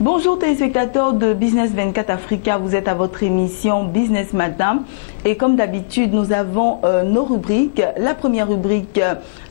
Bonjour téléspectateurs de Business 24 Africa, vous êtes à votre émission Business Matin et comme d'habitude nous avons nos rubriques. La première rubrique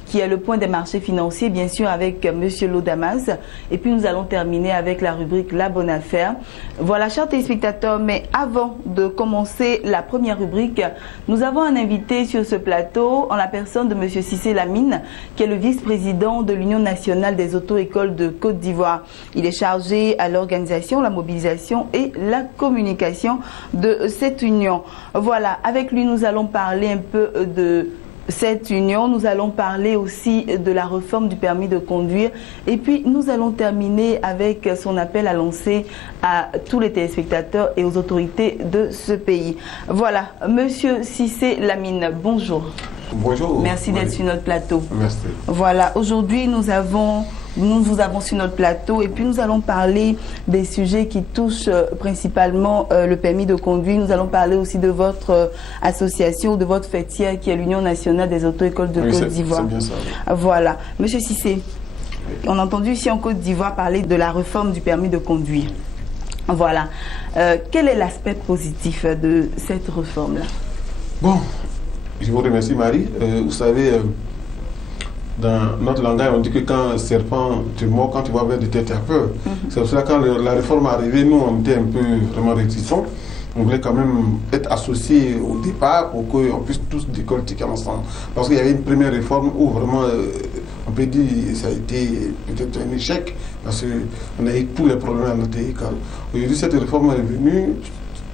qui est le point des marchés financiers, bien sûr avec Monsieur Lodamas, et puis nous allons terminer avec la rubrique La Bonne Affaire. Voilà, chers téléspectateurs, mais avant de commencer la première rubrique, nous avons un invité sur ce plateau en la personne de Monsieur Cissé Lamine, qui est le vice-président de l'Union nationale des auto-écoles de Côte d'Ivoire. Il est chargé à l'organisation, la mobilisation et la communication de cette union. Voilà, avec lui nous allons parler un peu de cette union, nous allons parler aussi de la réforme du permis de conduire et puis nous allons terminer avec son appel à lancer à tous les téléspectateurs et aux autorités de ce pays. Voilà, Monsieur Cissé Lamine, bonjour. Bonjour. Merci d'être sur notre plateau. Merci. Voilà, aujourd'hui nous vous avons sur notre plateau et puis nous allons parler des sujets qui touchent principalement le permis de conduire. Nous allons parler aussi de votre association, de votre fêtière qui est l'Union nationale des auto-écoles de Côte d'Ivoire. C'est bien ça. Voilà. Monsieur Cissé, on a entendu ici en Côte d'Ivoire parler de la réforme du permis de conduire. Voilà. Quel est l'aspect positif de cette réforme-là? Bon, je vous remercie Marie. Vous savez, dans notre langage, on dit que quand un serpent te mord, quand tu vas vers de tête, tu as peur. C'est pour cela que quand la réforme est arrivée, nous, on était un peu vraiment réticents. On voulait quand même être associés au départ pour qu'on puisse tous décortiquer ensemble. Parce qu'il y avait une première réforme où vraiment, on peut dire que ça a été peut-être un échec, parce qu'on a eu tous les problèmes à notre école. Aujourd'hui, cette réforme est venue,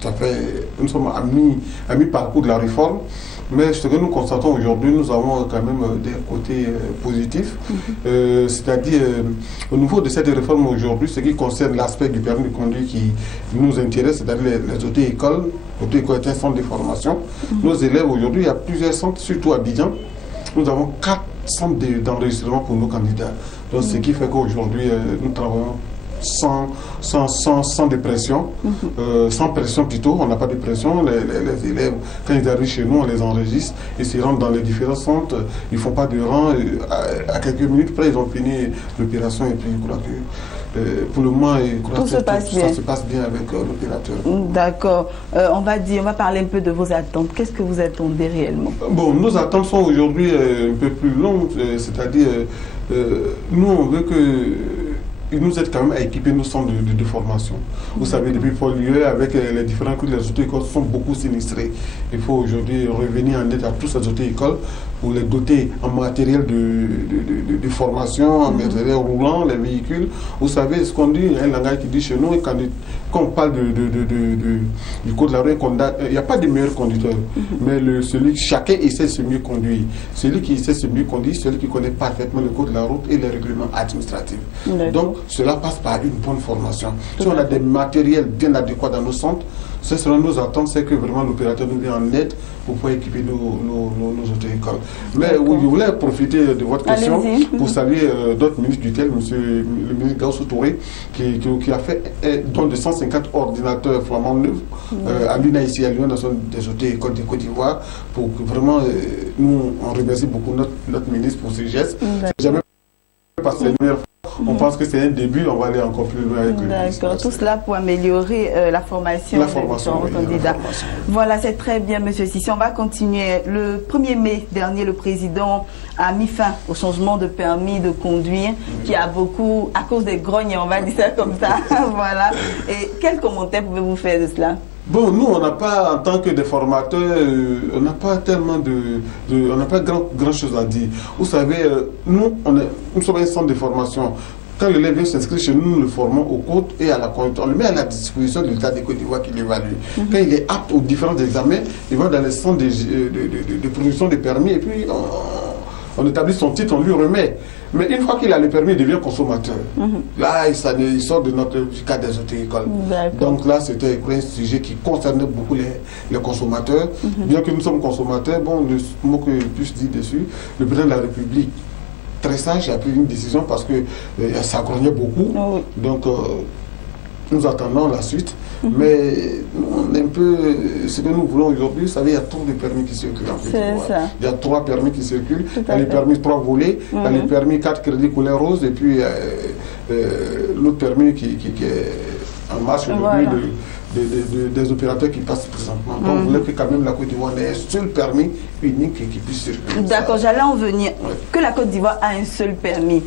ça fait, nous sommes à mi-parcours de la réforme. Mais ce que nous constatons aujourd'hui, nous avons quand même des côtés positifs. C'est-à-dire, au niveau de cette réforme aujourd'hui, ce qui concerne l'aspect du permis de conduire qui nous intéresse, c'est-à-dire les auto-écoles. Auto-écoles est un centre de formation. Nos élèves aujourd'hui, il y a plusieurs centres, surtout à Abidjan. Nous avons 4 centres d'enregistrement pour nos candidats. Donc, ce qui fait qu'aujourd'hui, nous travaillons sans dépression, sans pression plutôt, on n'a pas de pression. Les élèves, quand ils arrivent chez nous, on les enregistre, ils se rendent dans les différents centres, ils ne font pas de rang, à quelques minutes près, ils ont fini l'opération et puis je crois que pour le moment, tout se passe bien. Ça se passe bien avec l'opérateur. D'accord. On va parler un peu de vos attentes. Qu'est-ce que vous attendez réellement? Bon, nos attentes sont aujourd'hui un peu plus longues, c'est-à-dire, nous, on veut que ils nous aident quand même à équiper nos centres de formation. Vous savez, depuis Paul Lieu, avec les différents cours, les auto-écoles sont beaucoup sinistrés. Il faut aujourd'hui revenir en aide à tous ces auto-écoles pour les doter en matériel de formation, en matériel roulant, les véhicules. Vous savez, ce qu'on dit, un langage qui dit chez nous, quand on parle du code de la route, il n'y a pas de meilleur conducteur. Mais chacun essaie de se mieux conduire. Celui qui essaie de se mieux conduire, celui qui connaît parfaitement le code de la route et les règlements administratifs. Donc, cela passe par une bonne formation. Si on a des matériels bien adéquats dans nos centres, ce sera nos attentes, c'est que vraiment l'opérateur nous vient en aide pour pouvoir équiper nos auto-écoles. Mais je voulais profiter de votre question pour saluer d'autres ministres du TEL, le ministre Gaussou Touré, qui a fait un don de 150 ordinateurs flamands neufs à l'UNA ici à Lyon, dans des auto-écoles de Côte d'Ivoire, pour que vraiment, nous, on remercie beaucoup notre ministre pour ce geste. Jamais passé la première fois. On pense que c'est un début, on va aller encore plus loin avec le ministre. D'accord, tout cela pour améliorer la formation des candidats. Voilà, c'est très bien, Monsieur Cissé. On va continuer. Le 1er mai dernier, le président a mis fin au changement de permis de conduire qui a beaucoup, à cause des grognes, on va dire ça comme ça. Voilà. Et quel commentaire pouvez-vous faire de cela? Bon, nous, on n'a pas, en tant que des formateurs, on n'a pas tellement on n'a pas grand chose à dire. Vous savez, nous sommes un centre de formation. Quand l'élève vient s'inscrire chez nous, nous le formons au code et à la conduite. On le met à la disposition de l'État de Côte d'Ivoire qui l'évalue. Quand il est apte aux différents examens, il va dans les centres de production de permis et puis on établit son titre, on lui remet. Mais une fois qu'il a le permis, il devient consommateur. Là, il sort de notre cadre des auto-écoles. Donc là, c'était un sujet qui concernait beaucoup les consommateurs. Bien que nous sommes consommateurs, bon, le mot que je puisse dire dessus, le président de la République, très sage, a pris une décision parce que ça grognait beaucoup. Donc, nous attendons la suite. Mais on est un peu, ce que nous voulons aujourd'hui, vous savez, il y a trop de permis qui circulent en fait. Il y a 3 permis qui circulent. Il y a les permis 3 volets, il y a les permis 4 crédits couleur rose et puis l'autre permis qui est en marche aujourd'hui, des opérateurs qui passent présentement. Donc, on voulait que quand même la Côte d'Ivoire ait un seul permis unique qui puisse circuler. D'accord, j'allais en venir. Que la Côte d'Ivoire a un seul permis.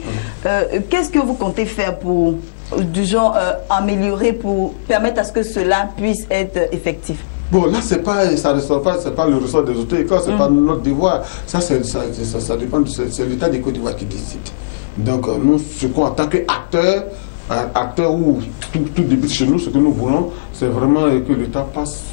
Qu'est-ce que vous comptez faire pour, du genre, améliorer pour permettre à ce que cela puisse être effectif? Bon, là, c'est pas le ressort des auto-écoles, c'est pas notre devoir. Ça dépend, c'est l'État de Côte d'Ivoire qui décide. Donc, nous, ce qu'on, en tant qu'acteur, où tout débute chez nous, ce que nous voulons, c'est vraiment que l'État passe.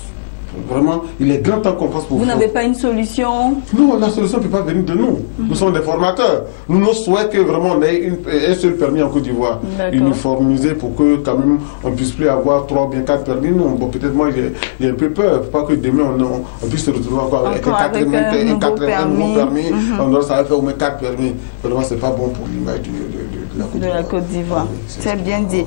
Vraiment, il est grand temps qu'on fasse pour vous. Vous n'avez pas une solution? Non, la solution ne peut pas venir de nous. Nous sommes des formateurs. Nous souhaitons que vraiment on ait un seul permis en Côte d'Ivoire. Uniformisé pour que quand même on ne puisse plus avoir 3 ou bien 4 permis. Non, bon, peut-être moi j'ai un peu peur. Pas que demain on puisse se retrouver encore avec un nouveau permis. Ça va faire au moins 4 permis. Vraiment, ce n'est pas bon pour l'image de la Côte d'Ivoire. C'est bien dit.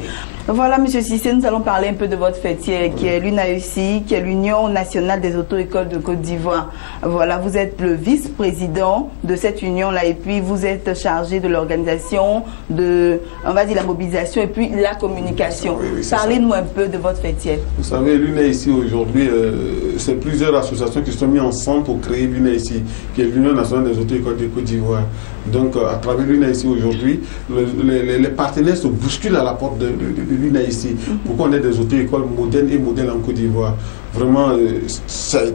Voilà, M. Cissé, nous allons parler un peu de votre fêtière, qui est l'UNAUCI, qui est l'Union nationale des auto-écoles de Côte d'Ivoire. Voilà, vous êtes le vice-président de cette union-là, et puis vous êtes chargé de l'organisation, de, on va dire, la mobilisation, et puis la communication. Parlez-nous un peu de votre fêtière. Vous savez, l'UNAUCI aujourd'hui, c'est plusieurs associations qui se sont mises ensemble pour créer l'UNAUCI, qui est l'Union nationale des auto-écoles de Côte d'Ivoire. Donc, à travers l'UNAUCI aujourd'hui, les partenaires se bousculent à la porte de l'UNAUCI pour qu'on ait des auto-écoles modernes et modèles en Côte d'Ivoire. Vraiment,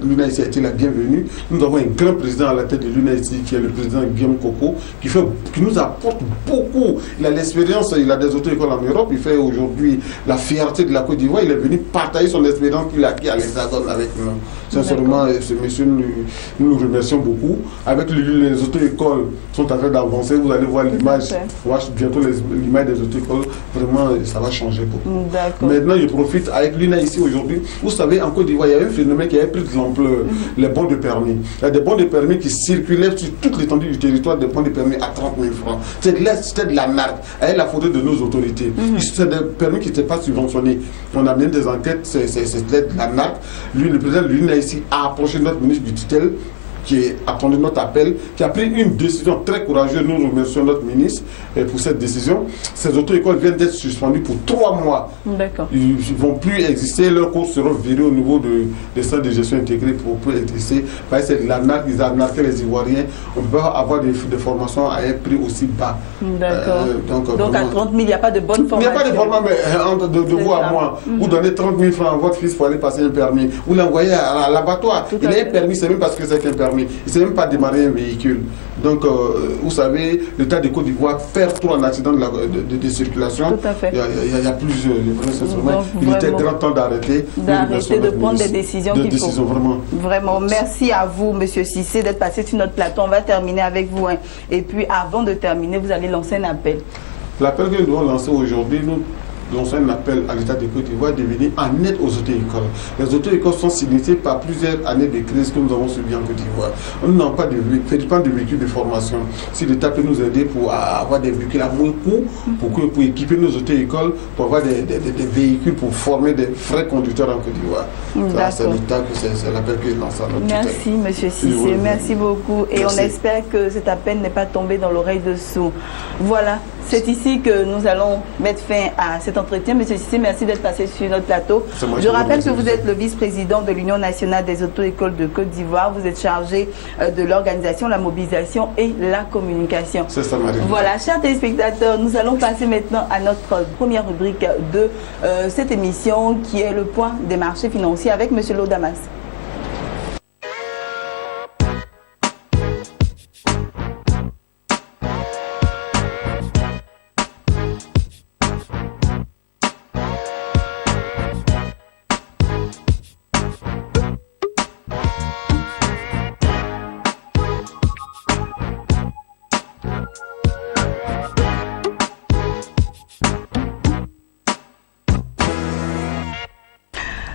l'UNAUCI a été la bienvenue. Nous avons un grand président à la tête de l'UNAUCI qui est le président Guillaume Coco, qui nous apporte beaucoup. Il a l'expérience, il a des auto-écoles en Europe, il fait aujourd'hui la fierté de la Côte d'Ivoire. Il est venu partager son expérience qu'il a acquis à l'Hexagone avec nous. Sincèrement, ce monsieur, nous le remercions beaucoup. Avec les auto-écoles sont en train d'avancer, vous allez voir l'image, bientôt l'image des auto-écoles, vraiment, ça va changer beaucoup. Maintenant, je profite avec l'UNAUCI aujourd'hui. Vous savez, en Côte d'Ivoire, il y a un phénomène qui avait pris de l'ampleur, les bons de permis. Il y a des bons de permis qui circulaient sur toute l'étendue du territoire, des bons de permis à 30 000 francs. C'était de la marque, avec la faute de nos autorités. C'est des permis qui n'étaient pas subventionnés. On a mené des enquêtes, c'était de la marque. Le président de l'UNAUCI a approché notre ministre du tutelle, qui a attendu notre appel, qui a pris une décision très courageuse. Nous remercions notre ministre pour cette décision. Ces auto-écoles viennent d'être suspendues pour 3 mois. Ils ne vont plus exister. Leurs cours seront virés au niveau des centres de gestion intégrés pour exister. C'est de l'arnaque. Ils ont arnaqué les Ivoiriens. On ne peut pas avoir des formations à un prix aussi bas. Donc à 30 000, il n'y a pas de bonne formation. Il n'y a pas de formation, mais de vous à moi. Vous donnez 30 000 francs à votre fils pour aller passer un permis. Vous l'envoyez à l'abattoir. Il a un permis, c'est même parce que c'est un permis. Il ne sait même pas démarrer un véhicule. Donc, vous savez, l'État de Côte d'Ivoire fait trop un accident de circulation. Tout à fait. Il y a plusieurs. Il était grand temps d'arrêter. De prendre des décisions qu'il faut. Vraiment. Merci à vous, M. Cissé, d'être passé sur notre plateau. On va terminer avec vous. Et puis, avant de terminer, vous allez lancer un appel. L'appel que nous devons lancer aujourd'hui, nous lançons un appel à l'État de Côte d'Ivoire de venir en aide aux auto-écoles. Les auto-écoles sont signatées par plusieurs années de crise que nous avons subies en Côte d'Ivoire. On n'a pas de véhicules de formation. Si l'État peut nous aider pour avoir des véhicules à moins coût, pour équiper nos auto-écoles, pour avoir des véhicules pour former des vrais conducteurs en Côte d'Ivoire. C'est l'État que c'est l'appel que je lance à notre Merci, M. Cissé. Merci beaucoup. Et on espère que cet appel n'est pas tombé dans l'oreille de sourds. Voilà. C'est ici que nous allons mettre fin à cet entretien. Monsieur Cissé, merci d'être passé sur notre plateau. Je rappelle que vous êtes le vice-président de l'Union nationale des auto-écoles de Côte d'Ivoire. Vous êtes chargé de l'organisation, la mobilisation et la communication. C'est ça, Marie. Voilà, chers téléspectateurs, nous allons passer maintenant à notre première rubrique de cette émission qui est le point des marchés financiers avec Monsieur Lodamas.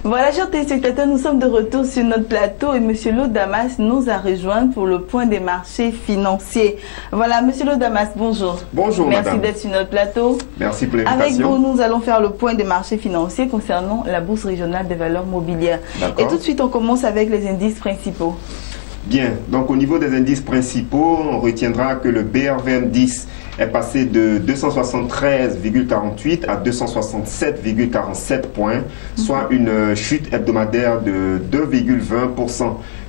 Voilà, chers téléspectateurs, nous sommes de retour sur notre plateau et M. Lodamas nous a rejoint pour le point des marchés financiers. Voilà, M. Lodamas, bonjour. Bonjour, merci madame. D'être sur notre plateau. Merci pour l'invitation. Avec vous, nous allons faire le point des marchés financiers concernant la Bourse régionale des valeurs mobilières. Et tout de suite, on commence avec les indices principaux. Bien, donc au niveau des indices principaux, on retiendra que le BRVM10 est passé de 273,48 à 267,47 points, soit une chute hebdomadaire de 2,20%.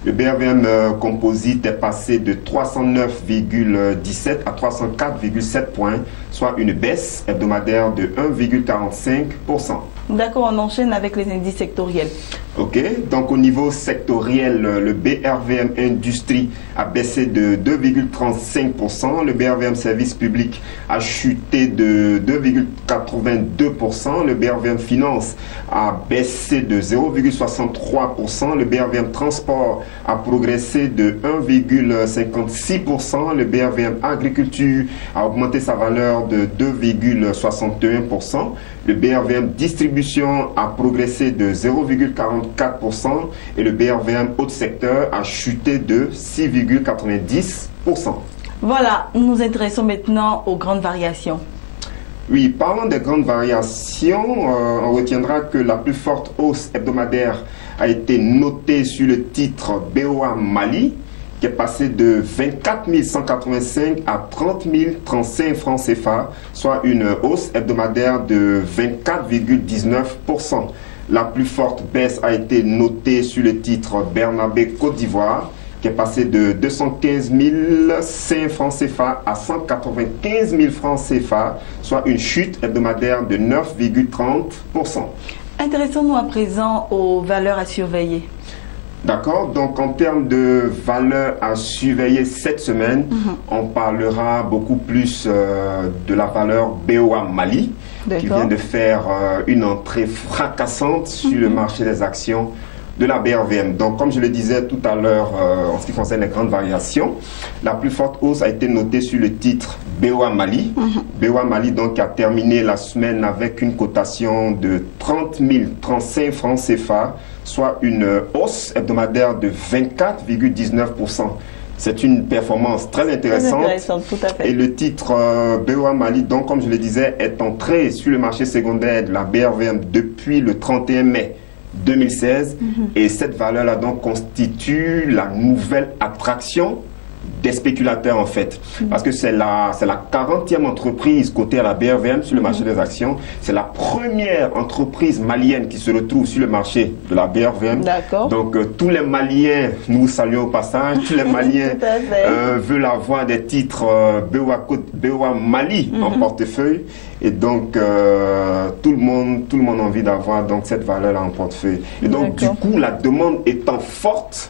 Le BRVM Composite est passé de 309,17 à 304,7 points, soit une baisse hebdomadaire de 1,45%. D'accord, on enchaîne avec les indices sectoriels. Ok, donc au niveau sectoriel, le BRVM Industrie a baissé de 2,35%, le BRVM Service Public a chuté de 2,82%, le BRVM Finance a baissé de 0,63%, le BRVM Transport a progressé de 1,56%, le BRVM Agriculture a augmenté sa valeur de 2,61%, le BRVM Distribution a progressé de 0,44% et le BRVM Haute Secteur a chuté de 6,90%. Voilà, nous nous intéressons maintenant aux grandes variations. Oui, parlant des grandes variations, on retiendra que la plus forte hausse hebdomadaire a été notée sur le titre BOA Mali, qui est passé de 24 185 à 30 035 francs CFA, soit une hausse hebdomadaire de 24,19%. La plus forte baisse a été notée sur le titre Bernabé Côte d'Ivoire, qui est passé de 215 005 francs CFA à 195 000 francs CFA, soit une chute hebdomadaire de 9,30%. Intéressons-nous à présent aux valeurs à surveiller. D'accord, donc en termes de valeurs à surveiller cette semaine, on parlera beaucoup plus de la valeur BOA Mali, qui vient de faire une entrée fracassante sur le marché des actions de la BRVM. Donc, comme je le disais tout à l'heure, en ce qui concerne les grandes variations, la plus forte hausse a été notée sur le titre BOA Mali. BOA Mali, donc, a terminé la semaine avec une cotation de 30 035 francs CFA, soit une hausse hebdomadaire de 24,19%. C'est une performance très intéressante. Tout à fait. Et le titre BOA Mali, donc, comme je le disais, est entré sur le marché secondaire de la BRVM depuis le 31 mai 2016 et cette valeur-là donc constitue la nouvelle attraction des spéculateurs en fait, parce que c'est la 40e entreprise cotée à la BRVM sur le marché des actions, c'est la première entreprise malienne qui se retrouve sur le marché de la BRVM. Donc tous les Maliens, nous vous saluons au passage, tous les Maliens veulent avoir des titres BOA Mali en portefeuille et donc tout le monde a envie d'avoir donc cette valeur-là en portefeuille. Et donc du coup la demande étant forte,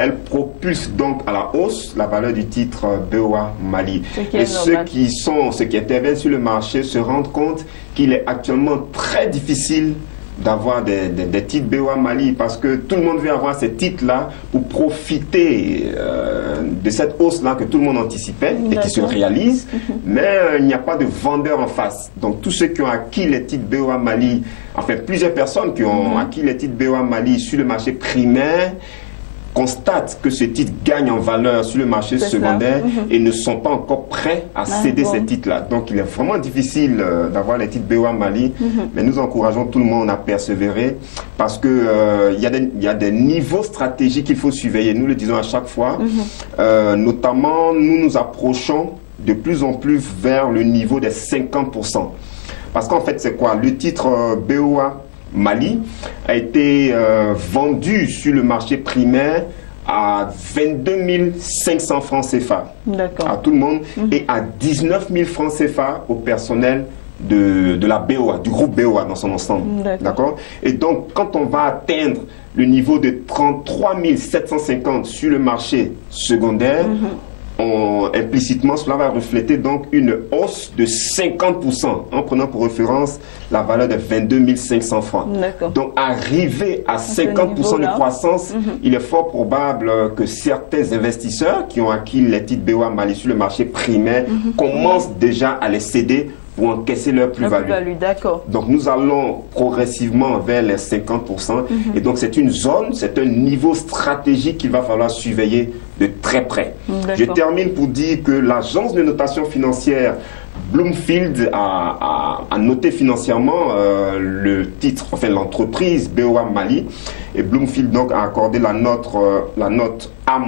elle propulse donc à la hausse la valeur du titre BOA Mali. Et ceux qui interviennent sur le marché se rendent compte qu'il est actuellement très difficile d'avoir des titres BOA Mali parce que tout le monde veut avoir ces titres-là pour profiter de cette hausse-là que tout le monde anticipait et qui se réalise, mais il n'y a pas de vendeur en face. Donc tous ceux qui ont acquis les titres BOA Mali, enfin plusieurs personnes qui ont acquis les titres BOA Mali sur le marché primaire, constatent que ce titre gagne en valeur sur le marché secondaire et ne sont pas encore prêts à céder ces titres-là. Donc il est vraiment difficile d'avoir les titres BOA Mali, mais nous encourageons tout le monde à persévérer parce que il y a des niveaux stratégiques qu'il faut surveiller. Nous le disons à chaque fois, notamment nous nous approchons de plus en plus vers le niveau des 50%. Parce qu'en fait c'est quoi? Le titre BOA Mali a été vendu sur le marché primaire à 22 500 francs CFA à tout le monde et à 19 000 francs CFA au personnel de la BOA, du groupe BOA dans son ensemble. D'accord. Et donc, quand on va atteindre le niveau de 33 750 sur le marché secondaire, implicitement, cela va refléter donc une hausse de 50% en prenant pour référence la valeur de 22 500 francs. Donc, arriver à 50% de croissance, il est fort probable que certains investisseurs qui ont acquis les titres BOA Mali sur le marché primaire commencent déjà à les céder pour encaisser leur plus-value. Donc nous allons progressivement vers les 50%. Et donc c'est une zone, c'est un niveau stratégique qu'il va falloir surveiller de très près. Je termine pour dire que l'agence de notation financière Bloomfield a noté financièrement le titre, enfin l'entreprise BOA Mali. Et Bloomfield donc a accordé la note A-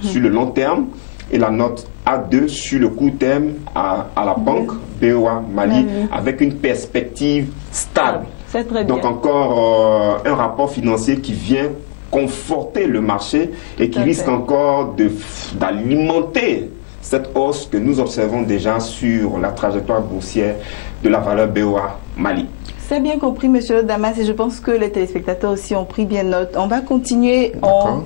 sur le long terme et la note A2 sur le court terme à la banque BOA Mali, avec une perspective stable. C'est très bien. Donc encore un rapport financier qui vient conforter le marché et qui risque encore d'alimenter cette hausse que nous observons déjà sur la trajectoire boursière de la valeur BOA Mali. C'est bien compris, monsieur Damas, et je pense que les téléspectateurs aussi ont pris bien note. On va continuer en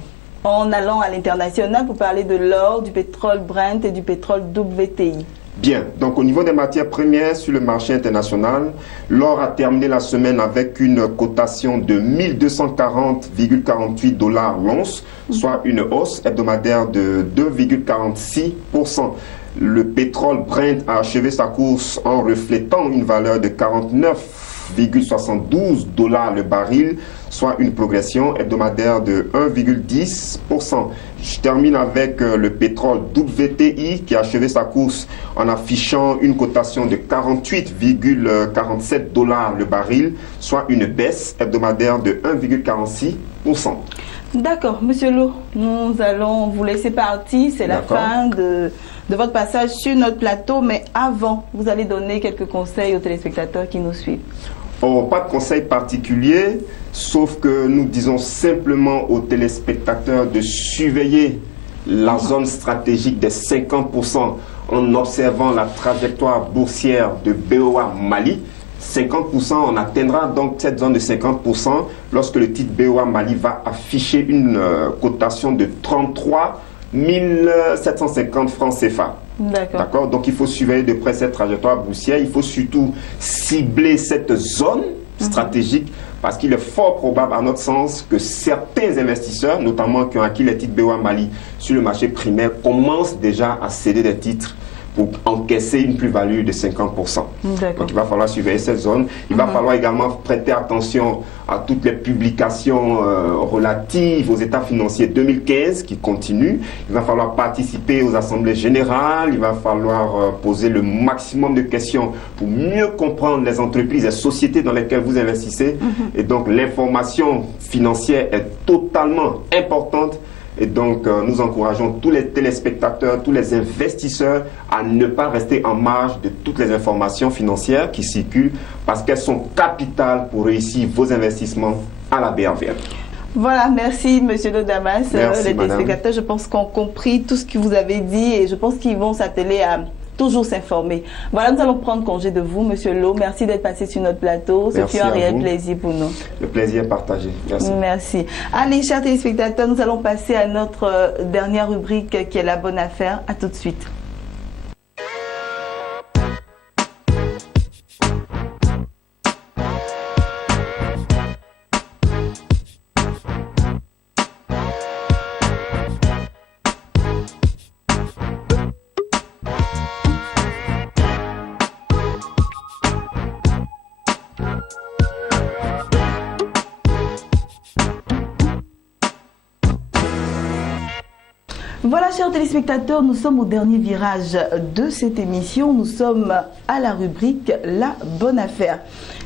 allant à l'international pour parler de l'or, du pétrole Brent et du pétrole WTI. Bien, donc au niveau des matières premières sur le marché international, l'or a terminé la semaine avec une cotation de 1240,48 $ l'once, soit une hausse hebdomadaire de 2,46%. Le pétrole Brent a achevé sa course en reflétant une valeur de 49,72 $ le baril, soit une progression hebdomadaire de 1,10%. Je termine avec le pétrole WTI qui a achevé sa course en affichant une cotation de 48,47 $ le baril, soit une baisse hebdomadaire de 1,46%. D'accord, monsieur Lo, nous allons vous laisser partir. C'est la fin de votre passage sur notre plateau, mais avant, vous allez donner quelques conseils aux téléspectateurs qui nous suivent. Oh, pas de conseil particulier, sauf que nous disons simplement aux téléspectateurs de surveiller la zone stratégique des 50% en observant la trajectoire boursière de BOA Mali. 50%, on atteindra donc cette zone de 50% lorsque le titre BOA Mali va afficher une cotation de 33 750 francs CFA. D'accord. Donc il faut surveiller de près cette trajectoire boursière. Il faut surtout cibler cette zone stratégique parce qu'il est fort probable, à notre sens, que certains investisseurs, notamment qui ont acquis les titres BOA Mali sur le marché primaire, commencent déjà à céder des titres pour encaisser une plus-value de 50%. Donc il va falloir surveiller cette zone. Il va falloir également prêter attention à toutes les publications relatives aux états financiers 2015 qui continuent. Il va falloir participer aux assemblées générales. Il va falloir poser le maximum de questions pour mieux comprendre les entreprises et sociétés dans lesquelles vous investissez. Et donc l'information financière est totalement importante. Et donc, nous encourageons tous les téléspectateurs, tous les investisseurs à ne pas rester en marge de toutes les informations financières qui circulent parce qu'elles sont capitales pour réussir vos investissements à la BRVM. Voilà, merci Monsieur Damas. Merci, les téléspectateurs, je pense qu'on a compris tout ce que vous avez dit et je pense qu'ils vont s'atteler à toujours s'informer. Voilà, nous allons prendre congé de vous, Monsieur Lo. Merci d'être passé sur notre plateau. Ce fut un réel plaisir pour nous. Le plaisir est partagé. Merci. Merci. Allez, chers téléspectateurs, nous allons passer à notre dernière rubrique qui est la bonne affaire. À tout de suite. Voilà, chers téléspectateurs, nous sommes au dernier virage de cette émission. Nous sommes à la rubrique La Bonne Affaire.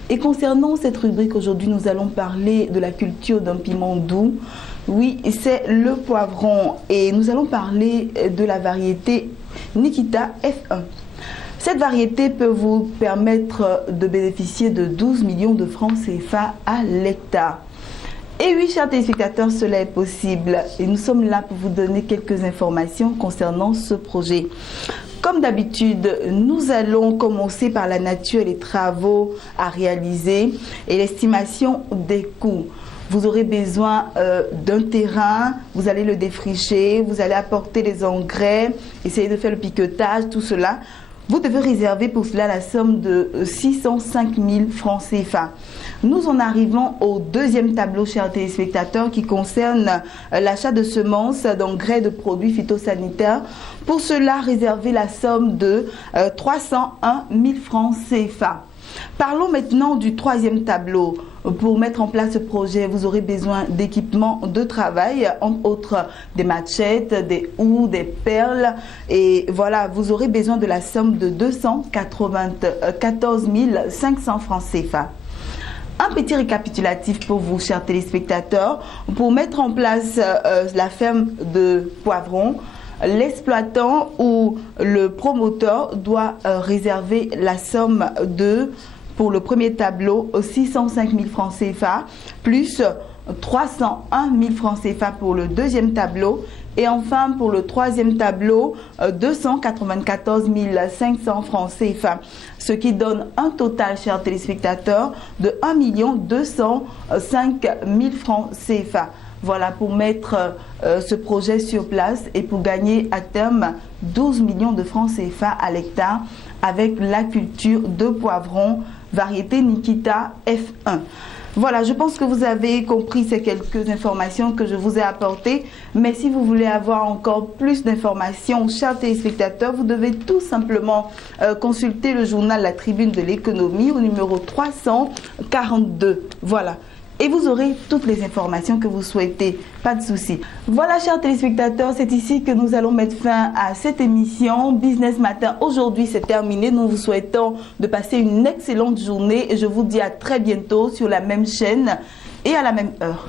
Et concernant cette rubrique, aujourd'hui, nous allons parler de la culture d'un piment doux. Oui, c'est le poivron. Et nous allons parler de la variété Nikita F1. Cette variété peut vous permettre de bénéficier de 12 millions de francs CFA à l'hectare. Et oui, chers téléspectateurs, cela est possible. Et nous sommes là pour vous donner quelques informations concernant ce projet. Comme d'habitude, nous allons commencer par la nature et les travaux à réaliser et l'estimation des coûts. Vous aurez besoin d'un terrain, vous allez le défricher, vous allez apporter les engrais, essayer de faire le piquetage, tout cela. Vous devez réserver pour cela la somme de 605 000 francs CFA. Nous en arrivons au deuxième tableau, chers téléspectateurs, qui concerne l'achat de semences, d'engrais, de produits phytosanitaires. Pour cela, réservez la somme de 301 000 francs CFA. Parlons maintenant du troisième tableau. Pour mettre en place ce projet, vous aurez besoin d'équipements de travail, entre autres des machettes, des houes, des perles. Et voilà, vous aurez besoin de la somme de 294 500 francs CFA. Un petit récapitulatif pour vous, chers téléspectateurs. Pour mettre en place la ferme de poivrons, l'exploitant ou le promoteur doit réserver la somme pour le premier tableau, 605 000 francs CFA, plus 301 000 francs CFA pour le deuxième tableau. Et enfin, pour le troisième tableau, 294 500 francs CFA. Ce qui donne un total, chers téléspectateurs, de 1 205 000 francs CFA. Voilà, pour mettre ce projet sur place et pour gagner à terme 12 millions de francs CFA à l'hectare avec la culture de poivrons, variété Nikita F1. Voilà, je pense que vous avez compris ces quelques informations que je vous ai apportées. Mais si vous voulez avoir encore plus d'informations, chers téléspectateurs, vous devez tout simplement consulter le journal La Tribune de l'économie au numéro 342. Voilà. Et vous aurez toutes les informations que vous souhaitez, pas de souci. Voilà, chers téléspectateurs, c'est ici que nous allons mettre fin à cette émission Business Matin. Aujourd'hui, c'est terminé. Nous vous souhaitons de passer une excellente journée et je vous dis à très bientôt sur la même chaîne et à la même heure.